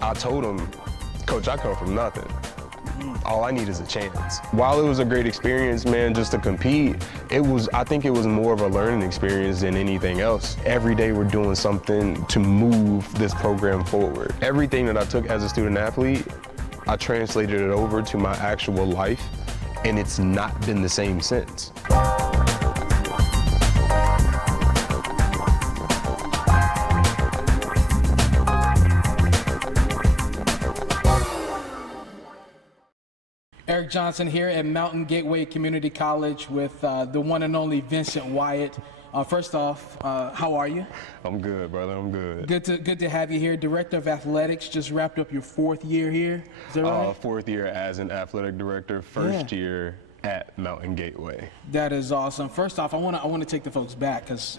I told him, Coach, I come from nothing. All I need is a chance. While it was a great experience, man, just to compete, I think it was more of a learning experience than anything else. Every day we're doing something to move this program forward. Everything that I took as a student athlete, I translated it over to my actual life, and it's not been the same since. Eric Johnson here at Mountain Gateway Community College with the one and only Vincent Wyatt. First off, how are you? I'm good, brother. I'm good. Good to have you here. Director of Athletics, just wrapped up your 4th year here. Is that right? 4th year as an athletic director, first year at Mountain Gateway. That is awesome. First off, I want to take the folks back because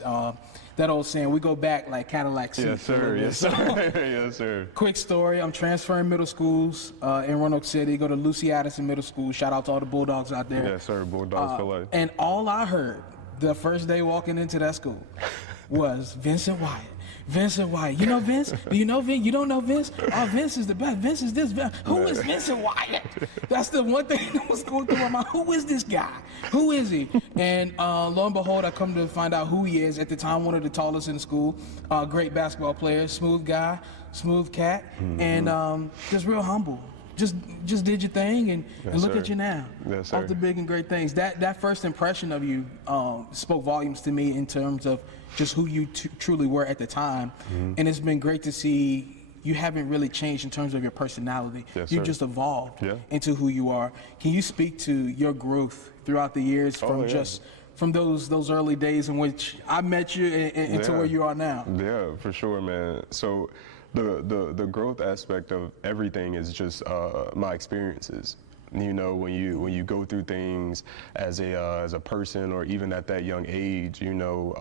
that old saying, we go back like Cadillac seats. Yes, sir. Yes, sir. Yes, sir. Quick story, I'm transferring middle schools in Roanoke City, go to Lucy Addison Middle School. Shout out to all the Bulldogs out there. Yes, sir. Bulldogs for life. And all I heard the first day walking into that school was Vincent Wyatt. Vincent Wyatt. You know Vince? Do you know Vince? You don't know Vince? Oh, Vince is the best. Vince is this. Who is Vincent Wyatt? That's the one thing that was going through my mind. Who is this guy? Who is he? And lo and behold, I come to find out who he is. At the time, one of the tallest in the school. Great basketball player, smooth guy, smooth cat, and just real humble. Just did your thing, and look at you now. Yes, sir. Off the big and great things. That first impression of you spoke volumes to me in terms of just who you truly were at the time. And it's been great to see you haven't really changed in terms of your personality. Yes, You've sir. just evolved into who you are. Can you speak to your growth throughout the years from those early days in which I met you and to where you are now? Yeah, for sure, man. So the growth aspect of everything is just my experiences. You know, when you go through things as a person, or even at that young age, you know,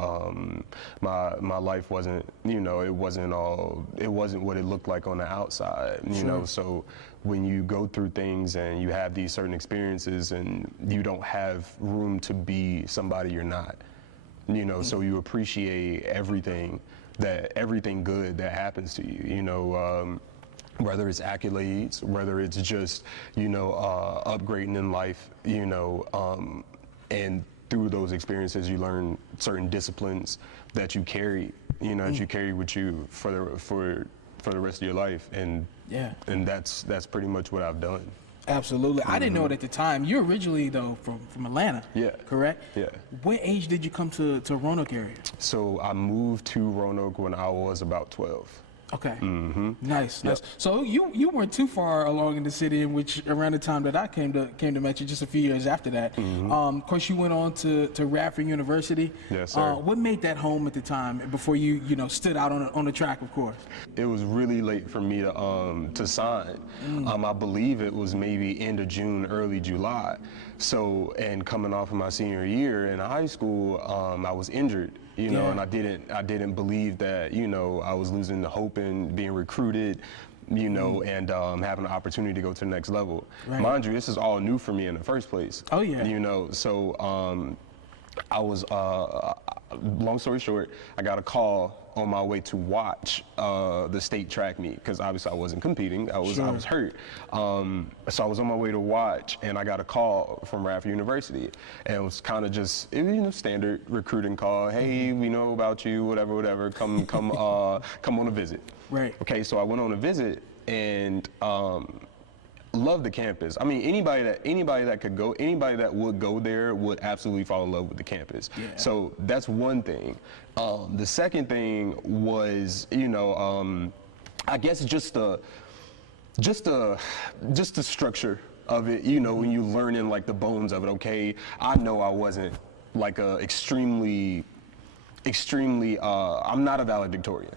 my life wasn't, you know, it wasn't what it looked like on the outside, you know. So when you go through things and you have these certain experiences and you don't have room to be somebody you're not, you know, so you appreciate everything good that happens to you, you know, whether it's accolades, whether it's just, you know, upgrading in life, you know, and through those experiences you learn certain disciplines that you carry, you know, that you carry with you for the rest of your life, and that's pretty much what I've done. Absolutely. I didn't know it at the time. You're originally, though, from Atlanta, correct? Yeah. What age did you come to Roanoke area? So I moved to Roanoke when I was about 12. Okay. Nice. So you weren't too far along in the city, in which around the time that I came to meet you, just a few years after that. Of course, you went on to Radford University. Yes, sir. What made that home at the time before you stood out on the track, of course? It was really late for me to sign. I believe it was maybe end of June, early July. So, and coming off of my senior year in high school, I was injured. You know, and I didn't believe that, you know, I was losing the hope in being recruited, you know, and having the opportunity to go to the next level. Right. Mind you, this is all new for me in the first place. Oh, yeah. You know, so I was, long story short, I got a call on my way to watch the state track meet, because obviously I wasn't competing. I was hurt. So I was on my way to watch, and I got a call from Radford University, and it was kind of just, you know, standard recruiting call. Hey, we know about you, whatever. Come on a visit. Right. Okay, so I went on a visit, and love the campus. I mean, anybody that would go there would absolutely fall in love with the campus. Yeah. So that's one thing. The second thing was, you know, I guess just the structure of it. You know, when you learn in like the bones of it. Okay, I know I wasn't like a extremely. I'm not a valedictorian.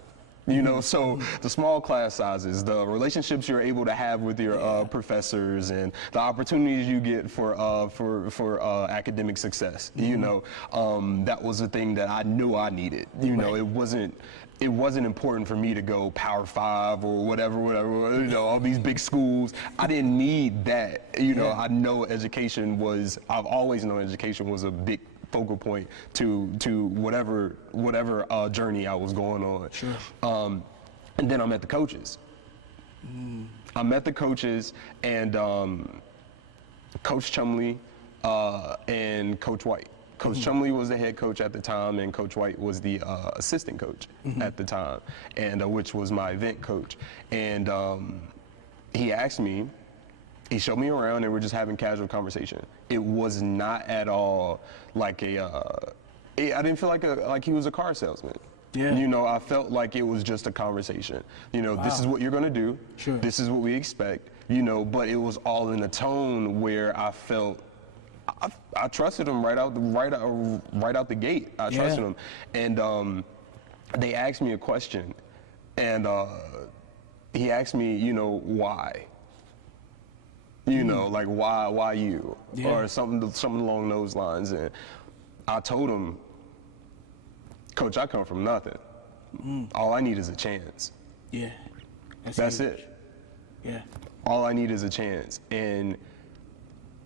You know, so the small class sizes, the relationships you're able to have with your professors, and the opportunities you get for academic success. You know, that was a thing that I knew I needed. You know, it wasn't important for me to go Power 5 or whatever, you know, all these big schools. I didn't need that. You know, I've always known education was a big focal point to whatever journey I was going on. Sure. And then I met the coaches. I met the coaches, and Coach Chumley and Coach White. Coach Chumley was the head coach at the time, and Coach White was the assistant coach at the time, and which was my event coach. And he asked me, he showed me around, and we're just having casual conversation. It was not at all like I didn't feel like he was a car salesman. Yeah. You know, I felt like it was just a conversation. You know, this is what you're gonna do. Sure. This is what we expect. You know, but it was all in a tone where I felt I trusted him right out the gate. I trusted him, and they asked me a question, and he asked me, you know, why. You know, like why you, or something along those lines, and I told him, Coach, I come from nothing. All I need is a chance. Yeah. That's it. Yeah. All I need is a chance. And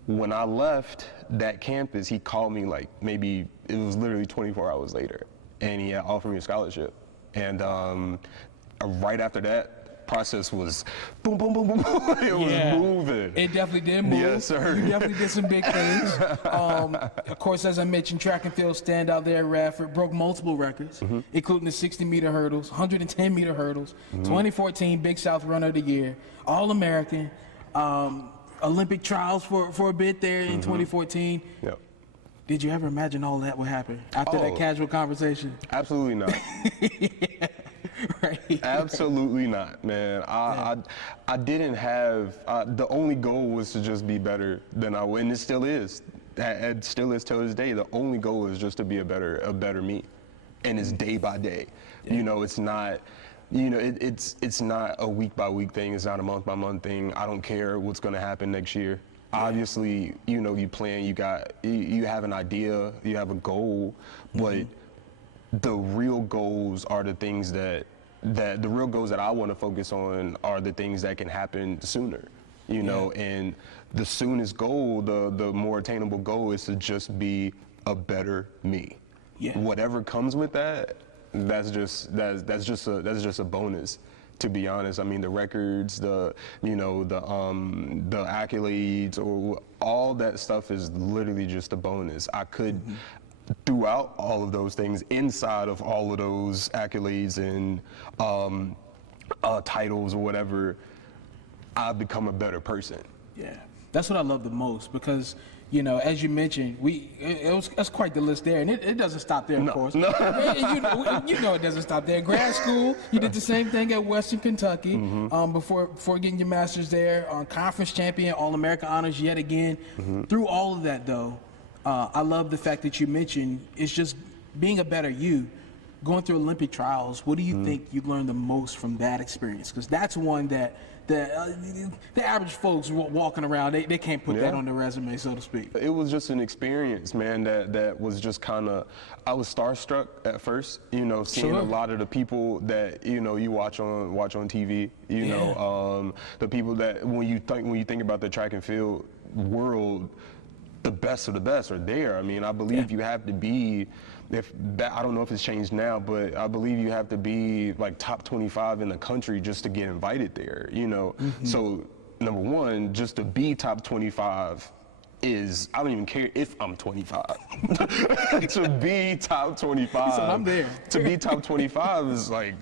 when I left that campus, he called me like maybe, it was literally 24 hours later, and he offered me a scholarship. And right after that, process was boom, boom, boom, boom, boom. It was moving. It definitely did move. Yes, sir. You definitely did some big things. Of course, as I mentioned, track and field standout there at Radford, broke multiple records, including the 60-meter hurdles, 110-meter hurdles, 2014 Big South Runner of the Year, All-American, Olympic trials for a bit there in 2014. Yep. Did you ever imagine all that would happen after that casual conversation? Absolutely not. Right. Absolutely not, man. I didn't have, the only goal was to just be better than I was, and it still is. It still is till this day. The only goal is just to be a better me, and it's day by day. You know, it's not, you know, it's not a week by week thing. It's not a month by month thing. I don't care what's going to happen next year. Obviously, you know, you plan, you have an idea, you have a goal, but the real goals are the things that the real goals that I want to focus on are the things that can happen sooner, you know, and the soonest goal, the more attainable goal is to just be a better me. Yeah. Whatever comes with that, that's just a bonus, to be honest. I mean, the records, the accolades, or all that stuff is literally just a bonus. I could throughout all of those things, inside of all of those accolades and titles or whatever, I've become a better person. Yeah, that's what I love the most, because, you know, as you mentioned, that's quite the list there, and it doesn't stop there, of course. No. You know it doesn't stop there. Grad school, you did the same thing at Western Kentucky before getting your master's there. Conference champion, All-American honors yet again. Through all of that, though, I love the fact that you mentioned it's just being a better you, going through Olympic trials. What do you think you learned the most from that experience? Because that's one that the average folks walking around, they can't put that on their resume, so to speak. It was just an experience, man, that was just kind of, I was starstruck at first, you know, seeing a lot of the people that, you know, you watch on TV, you know, the people that when you think about the track and field world, the best of the best are there. I mean, I believe you have to be, I don't know if it's changed now, but I believe you have to be like top 25 in the country just to get invited there, you know. So number one, just to be top 25 is, I don't even care if I'm 25. To be top 25, so I'm there. To be top 25 is like,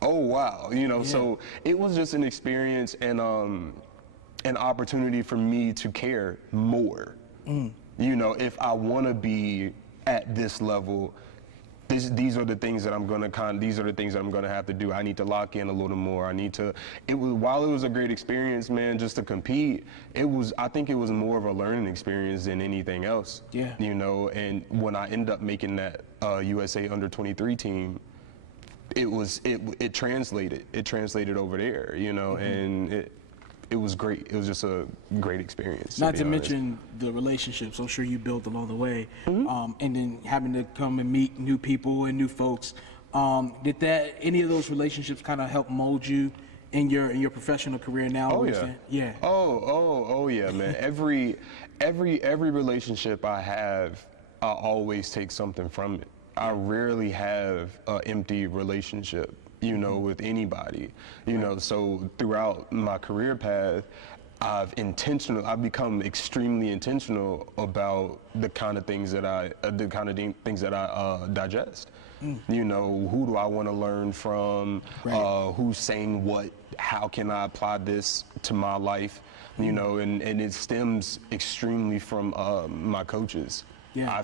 oh wow, you know. So it was just an experience and an opportunity for me to care more. You know, if I want to be at this level, these are the things that I'm gonna have to do. I need to lock in a little more. While it was a great experience, man, just to compete, I think it was more of a learning experience than anything else. Yeah. You know, and when I ended up making that USA under-23 team, it translated over there, you know, and it was great. It was just a great experience. Not to mention the relationships I'm sure you built along the way, and then having to come and meet new people and new folks. Did any of those relationships kind of help mold you in your professional career now? Oh yeah. Oh yeah, man. Every relationship I have, I always take something from it. I rarely have an empty relationship. you know, with anybody, you know. So throughout my career path, I've become extremely intentional about the kind of things that I digest. You know, who do I want to learn from? Who's saying what? How can I apply this to my life? You know, and it stems extremely from my coaches. Yeah.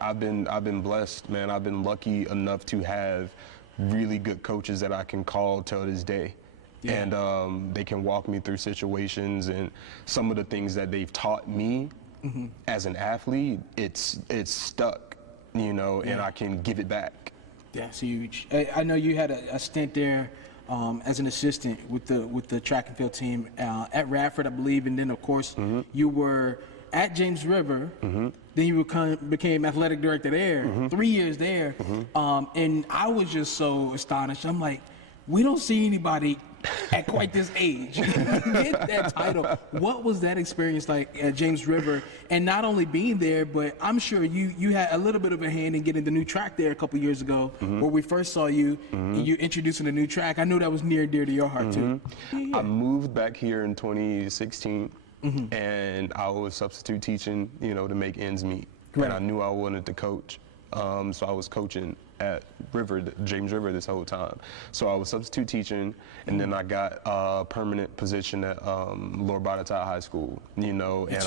I've been blessed, man. I've been lucky enough to have really good coaches that I can call till this day. Yeah. And they can walk me through situations, and some of the things that they've taught me as an athlete, it's stuck, you know, and I can give it back. That's huge. I know you had a stint there as an assistant with the track and field team at Radford, I believe, and then of course you were at James River. Then you became athletic director there. 3 years there, and I was just so astonished. I'm like, we don't see anybody at quite this age get that title. What was that experience like at James River? And not only being there, but I'm sure you had a little bit of a hand in getting the new track there a couple years ago, where we first saw you and you introducing the new track. I know that was near and dear to your heart too. I moved back here in 2016, and I was substitute teaching, you know, to make ends meet. Right. And I knew I wanted to coach, so I was coaching at James River this whole time. So I was substitute teaching, and then I got a permanent position at Lord Botetourt High School, you know, and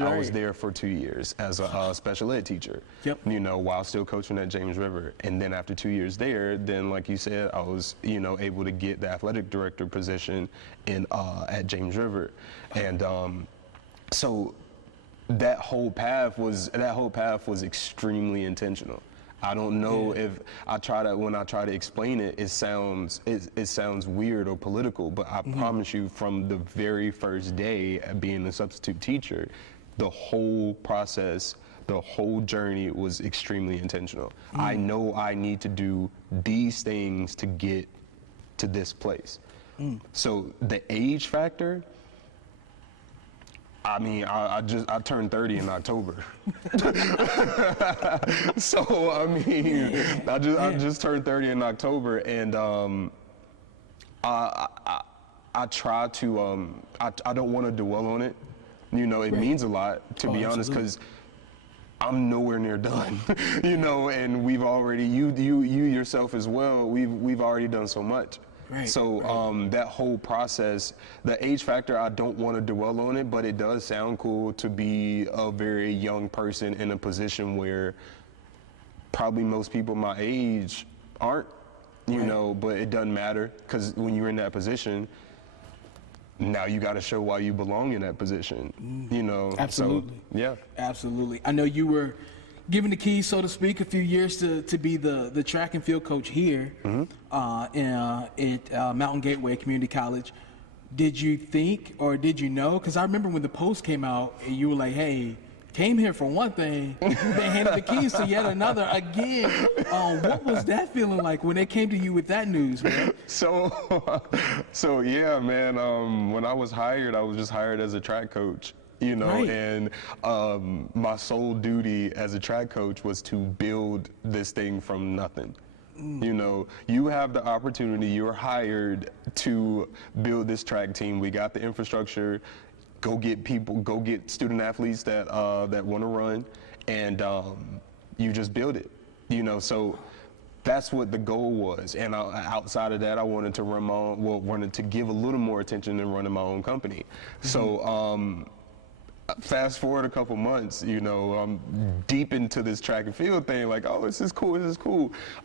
I was there for 2 years as a special ed teacher, you know, while still coaching at James River. And then after 2 years there, then like you said, I was, you know, able to get the athletic director position at James River. And so that whole path was extremely intentional. I don't know if when I try to explain it, it sounds weird or political, but I promise you, from the very first day of being a substitute teacher, the whole process, the whole journey was extremely intentional. I know I need to do these things to get to this place. So the age factor, I mean, I turned 30 in October. So I mean, I just turned 30 in October, and I try to I don't want to dwell on it. You know, it means a lot, to be honest, because I'm nowhere near done. You know, and we've already you yourself as well. We've already done so much. So that whole process, the age factor, I don't want to dwell on it, but it does sound cool to be a very young person in a position where probably most people my age aren't, you know, but it doesn't matter, because when you're in that position, now you got to show why you belong in that position, you know. Absolutely. So, yeah. Absolutely. I know you were given the keys, so to speak, a few years to be the track and field coach here at Mountain Gateway Community College. Did you think, or did you know? Because I remember when the post came out, and you were like, "Hey, came here for one thing, they handed the keys to yet another again." What was that feeling like when they came to you with that news, man? So yeah, man. When I was just hired as a track coach. You know, and my sole duty as a track coach was to build this thing from nothing. You know, you have the opportunity, you're hired to build this track team. We got the infrastructure. Go get people, go get student athletes that want to run, and you just build it. You know, so that's what the goal was. And outside of that, I wanted to wanted to give a little more attention than running my own company. So fast forward a couple months, you know, I'm deep into this track and field thing, like, oh, this is cool.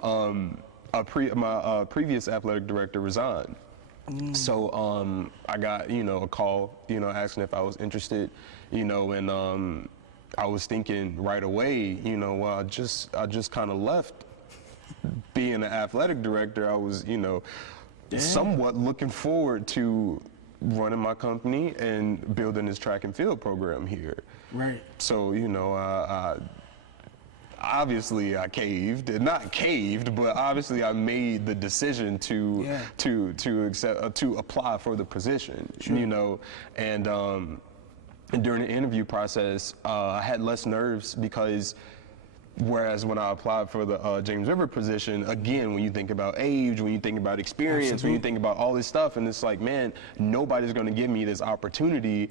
My previous athletic director resigned. So I got, you know, a call, you know, asking if I was interested, you know, and I was thinking right away, you know, well, I just kind of left being an athletic director. I was, you know, somewhat looking forward to running my company and building this track and field program here. Right. So, you know, obviously I caved, not caved, but obviously I made the decision to accept, to apply for the position, you know, and during the interview process, I had less nerves because Whereas when I applied for the James River position, again, when you think about age, when you think about experience, when you think about all this stuff, and it's like, man, nobody's going to give me this opportunity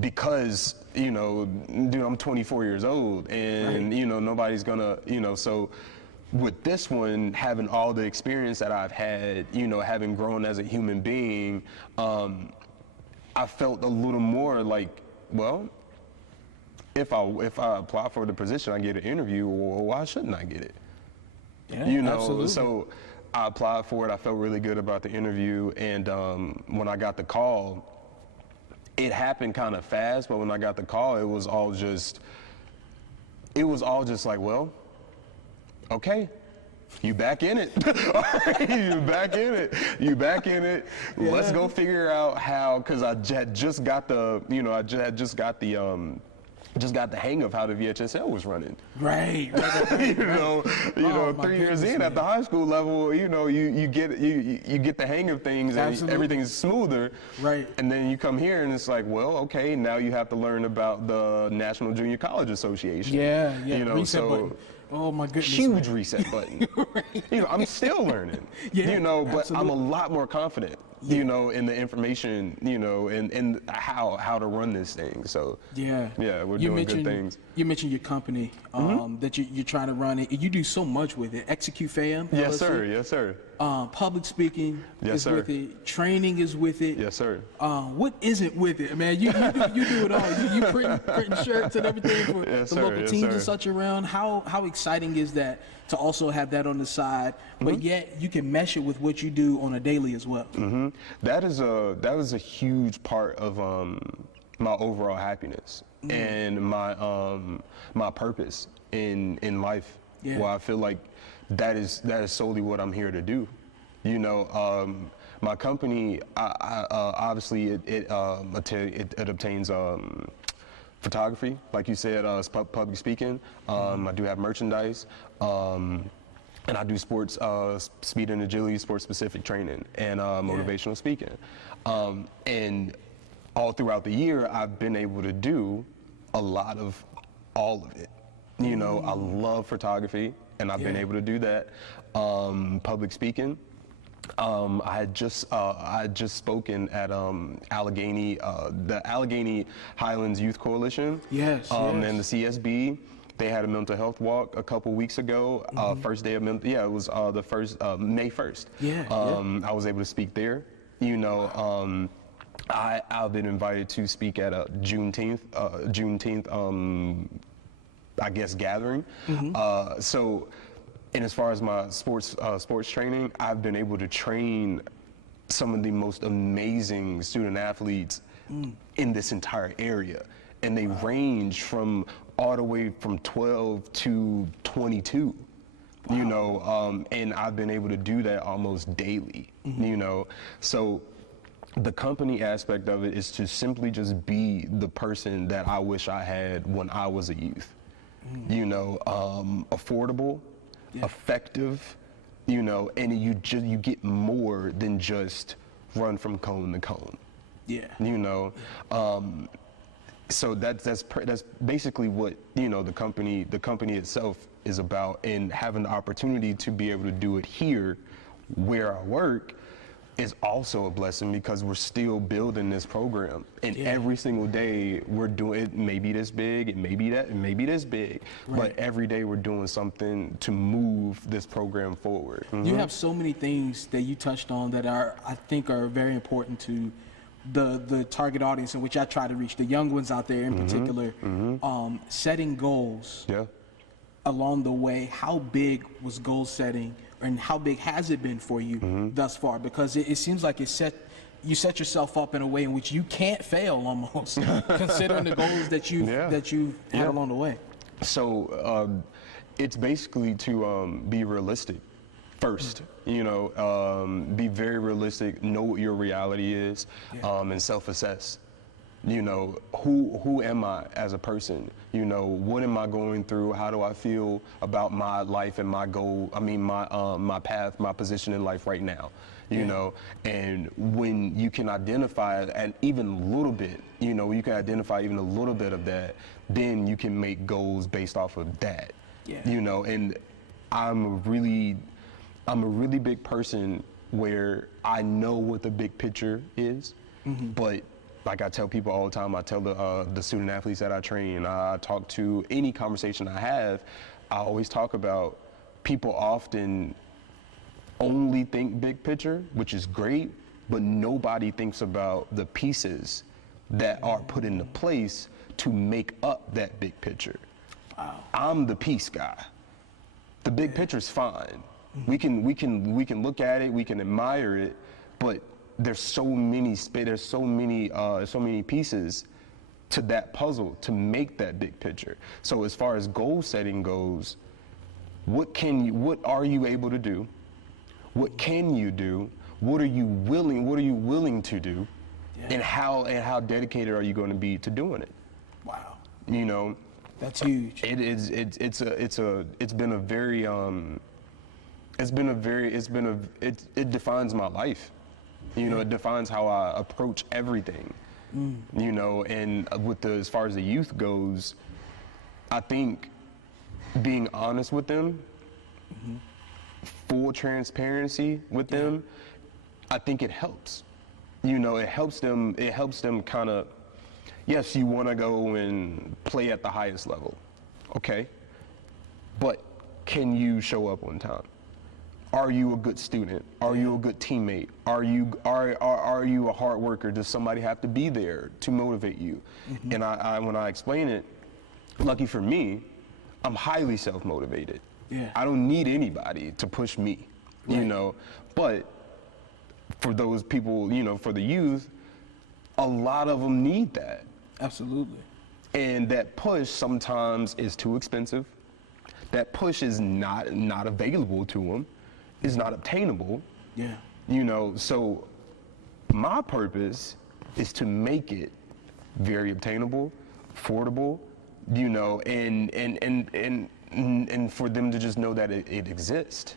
because, you know, dude, I'm 24 years old, and, you know, nobody's going to, you know, so with this one, having all the experience that I've had, you know, having grown as a human being, I felt a little more like, well, if I apply for the position, I get an interview, well, why shouldn't I get it? Yeah, you know, absolutely. So I applied for it. I felt really good about the interview, and when I got the call, it happened kind of fast. But when I got the call, it was all just like, well, okay. You back in it. You back in it. You back in it. Yeah. Let's go figure out how, because I had just got the, you know, just got the hang of how the VHSL was running. Right. you know, 3 years in at the high school level, you know, you get the hang of things, and everything's smoother. Right. And then you come here and it's like, well, okay, now you have to learn about the National Junior College Association. Yeah. You know, reset button. Oh my goodness. Huge reset button. Right. You know, I'm still learning. Yeah, you know, but absolutely. I'm a lot more confident. Yeah. You know, in the information, you know, and how to run this thing. So yeah, we're doing good things. You mentioned your company that you're trying to run it. You do so much with it. Execute Fam. Yes, sir. Yes, sir. Public speaking is sir. with it. Training is with it. Yes, sir. What isn't with it, man? You do it all. You printing shirts and everything for yes, the sir. local yes, teams sir. and such around. How exciting is that to also have that on the side, but yet you can mesh it with what you do on a daily as well? That was a huge part of my overall happiness and my purpose in life. Yeah. Well, I feel like that is solely what I'm here to do. You know, my company, obviously it obtains photography, like you said, public speaking. I do have merchandise, and I do sports, speed and agility, sports specific training, and motivational speaking. And all throughout the year, I've been able to do a lot of all of it. You know, I love photography, and I've been able to do that. Public speaking. I had just spoken at Allegheny, the Allegheny Highlands Youth Coalition. Yes. And the CSB. They had a mental health walk a couple weeks ago. First day of it was the first May 1st. I was able to speak there. You know, I've been invited to speak at a Juneteenth, I guess, gathering. So. And as far as my sports training, I've been able to train some of the most amazing student athletes in this entire area. And they range from all the way from 12 to 22, you know, and I've been able to do that almost daily, you know. So the company aspect of it is to simply just be the person that I wish I had when I was a youth, you know, affordable, effective, you know, and you get more than just run from cone to cone. You know, so that's basically what, you know, the company itself is about, and having the opportunity to be able to do it here where I work is also a blessing, because we're still building this program, and every single day we're doing it. Maybe this big, it may be that, it may be this big, but every day we're doing something to move this program forward. You have so many things that you touched on that I think are very important to the target audience in which I try to reach, the young ones out there in particular. Setting goals along the way. How big was goal setting, and how big has it been for you thus far? Because it seems like you set yourself up in a way in which you can't fail almost, considering the goals that you had along the way. So it's basically to be realistic first. You know, be very realistic, know what your reality is, and self-assess. You know, who am I as a person? You know, what am I going through? How do I feel about my life and my goal? I mean, my path, my position in life right now. you know, and when you can identify and even a little bit, you know, you can identify even a little bit of that, then you can make goals based off of that, you know. And I'm a really big person where I know what the big picture is, but like I tell people all the time, I tell the student athletes that I train, I talk to, any conversation I have, I always talk about, people often only think big picture, which is great, but nobody thinks about the pieces that are put into place to make up that big picture. Wow. I'm the piece guy. The big picture's fine. We can look at it, we can admire it, but there's so many pieces to that puzzle to make that big picture. So as far as goal setting goes, what are you able to do? What can you do? What are you willing to do? And how dedicated are you going to be to doing it? Wow. You know, that's huge. It defines my life. You know, it defines how I approach everything. You know, and as far as the youth goes, I think being honest with them, full transparency with them, I think it helps. You know, it helps them kind of, yes, you want to go and play at the highest level, okay, but can you show up on time? Are you a good student? Are you a good teammate? Are you a hard worker? Does somebody have to be there to motivate you? And when I explain it, lucky for me, I'm highly self-motivated. I don't need anybody to push me, you know. But for those people, you know, for the youth, a lot of them need that. Absolutely. And that push sometimes is too expensive. That push is not available to them. Is not obtainable. You know, so my purpose is to make it very obtainable, affordable, you know, and for them to just know that it exists.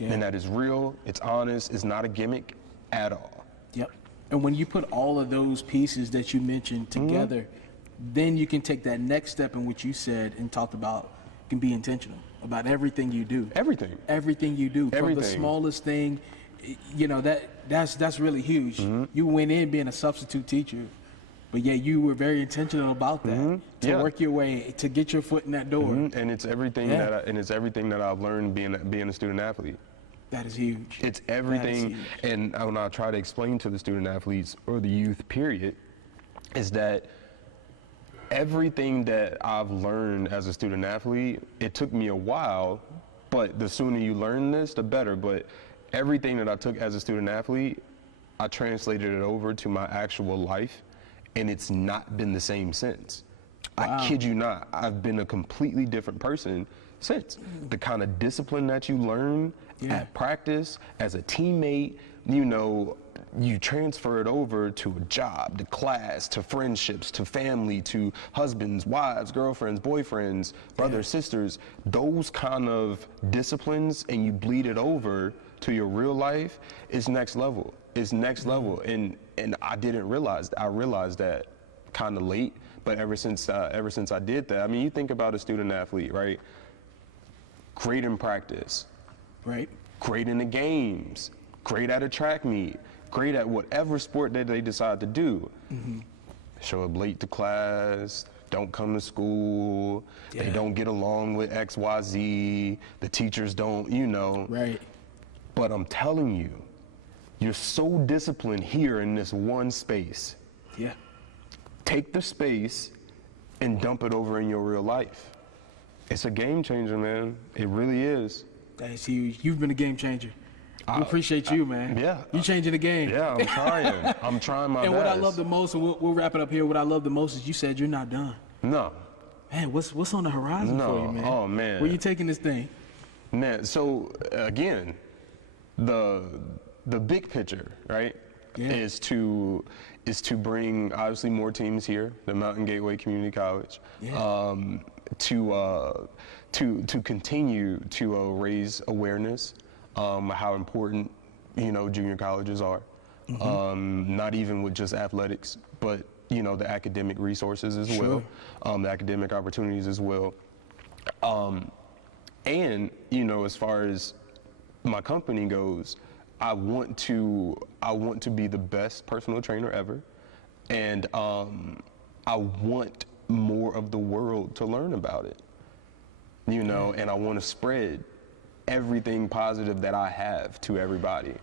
And that it's real, it's honest, it's not a gimmick at all. And when you put all of those pieces that you mentioned together, then you can take that next step in which you said and talked about, can be intentional about everything you do. Everything you do. From the smallest thing, you know, that's really huge. You went in being a substitute teacher, but you were very intentional about that, to work your way, to get your foot in that door. And it's everything that I've learned being a student athlete. That is huge. It's everything. And when I try to explain to the student athletes or the youth period, is that everything that I've learned as a student athlete, it took me a while, but the sooner you learn this, the better. But everything that I took as a student athlete, I translated it over to my actual life, and it's not been the same since. Wow. I kid you not, I've been a completely different person since. The kind of discipline that you learn at practice, as a teammate, you know, you transfer it over to a job, to class, to friendships, to family, to husbands, wives, girlfriends, boyfriends, brothers, sisters, those kind of disciplines, and you bleed it over to your real life, is next level. It's next level. And I didn't realize, I realized that kind of late, but ever since I did that, I mean, you think about a student athlete, right? Great in practice. Great in the games. Great at a track meet. Great at whatever sport that they decide to do. Show up late to class, don't come to school, they don't get along with XYZ, the teachers don't, you know. But I'm telling you, you're so disciplined here in this one space. Take the space and dump it over in your real life. It's a game changer, man. It really is. That is huge. You've been a game changer. We appreciate you, man. You changing the game. I'm trying. I'm trying my best. And what I love the most, and we'll wrap it up here, what I love the most is you said you're not done. No. Man, what's on the horizon for you, man? Oh, man. Where you taking this thing? Man, so, again, the big picture, right, is to bring, obviously, more teams here, the Mountain Gateway Community College, to continue to raise awareness, how important junior colleges are. Not even with just athletics, but the academic resources as well, the academic opportunities as well. And as far as my company goes, I want to be the best personal trainer ever, and I want more of the world to learn about it. And I want to spread everything positive that I have to everybody.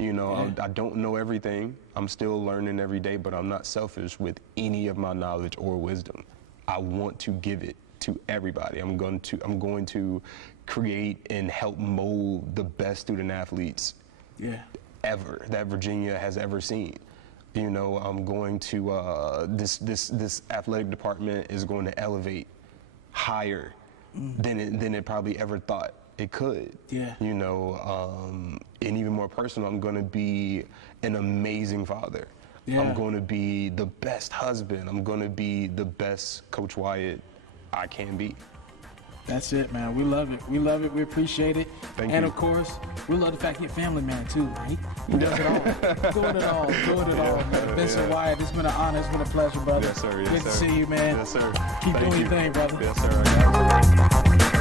I don't know everything. I'm still learning every day, but I'm not selfish with any of my knowledge or wisdom. I want to give it to everybody. I'm going to create and help mold the best student athletes ever that Virginia has ever seen. I'm going to this athletic department is going to elevate higher than it probably ever thought it could. And even more personal, I'm going to be an amazing father. I'm going to be the best husband. I'm going to be the best Coach Wyatt I can be. That's it, man. We love it. We love it. We appreciate it. Thank and you. Of course, we love the fact you're a family man too, right? He does it all. Doing it all, man. Vincent Wyatt, it's been an honor. It's been a pleasure, brother. Yes, sir. Yes, Good sir. to see you, man. Yes, sir. Keep Thank doing you. your thing, brother. Yes, sir. I got it.